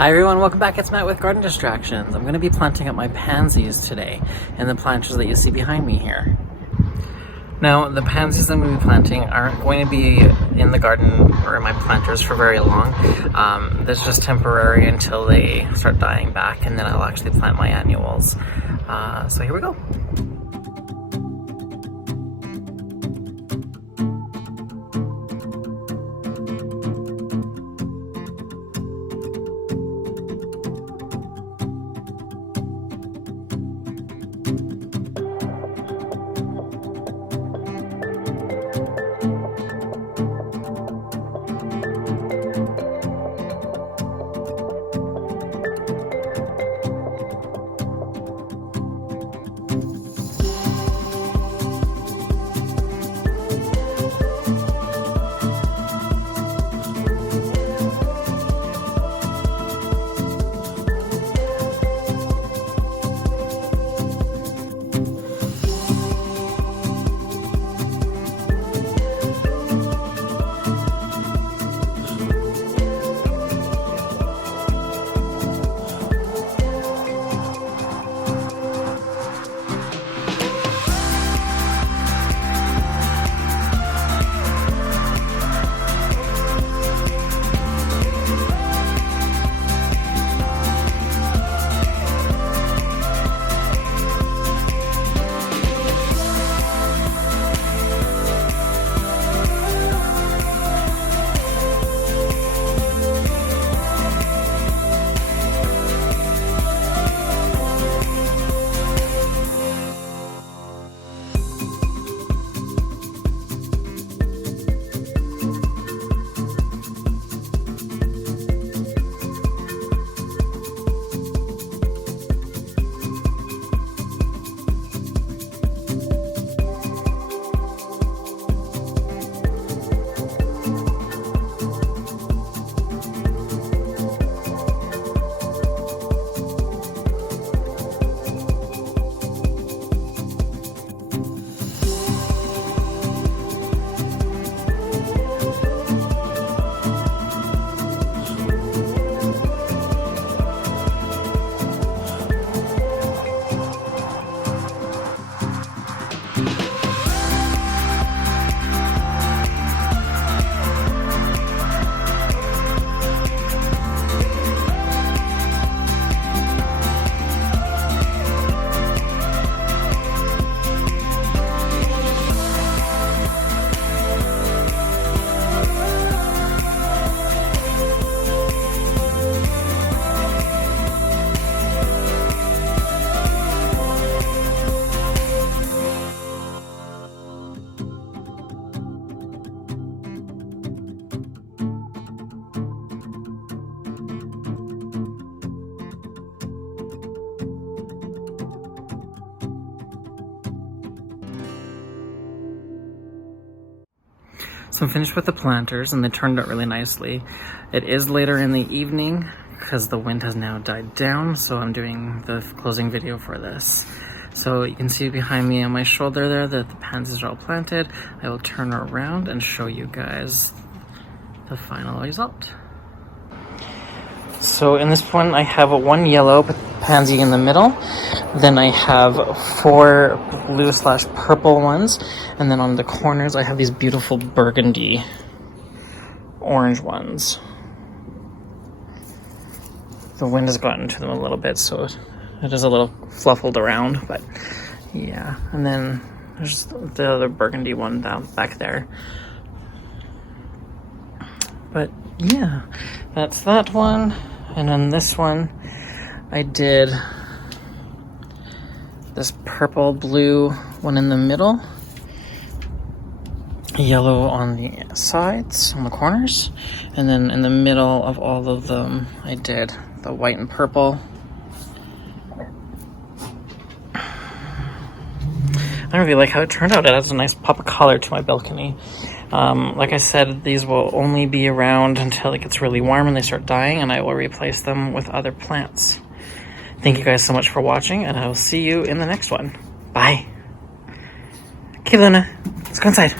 Hi everyone, welcome back. It's Matt with Garden Distractions. I'm going to be planting up my pansies today in the planters that you see behind me here. Now, the pansies I'm going to be planting aren't going to be in the garden or in my planters for very long. This is just temporary until they start dying back, and then I'll actually plant my annuals. So here we go. So I'm finished with the planters and they turned out really nicely. It is later in the evening because the wind has now died down, so I'm doing the closing video for this. So you can see behind me on my shoulder there that the pansies are all planted. I will turn around and show you guys the final result. So in this one I have one yellow pansy in the middle, then I have 4 blue/purple ones, and then on the corners I have these beautiful burgundy orange ones. The wind has gotten to them a little bit, so it is a little fluffled around, but yeah. And then there's the other burgundy one down back there. But yeah, that's that one. And then this one, I did this purple blue one in the middle, yellow on the sides, on the corners, and then in the middle of all of them, I did the white and purple. I don't really like how it turned out. It has a nice pop of color to my balcony. Like I said, these will only be around until it gets really warm and they start dying, and I will replace them with other plants. Thank you guys so much for watching, and I will see you in the next one. Bye. Okay, Luna, let's go inside.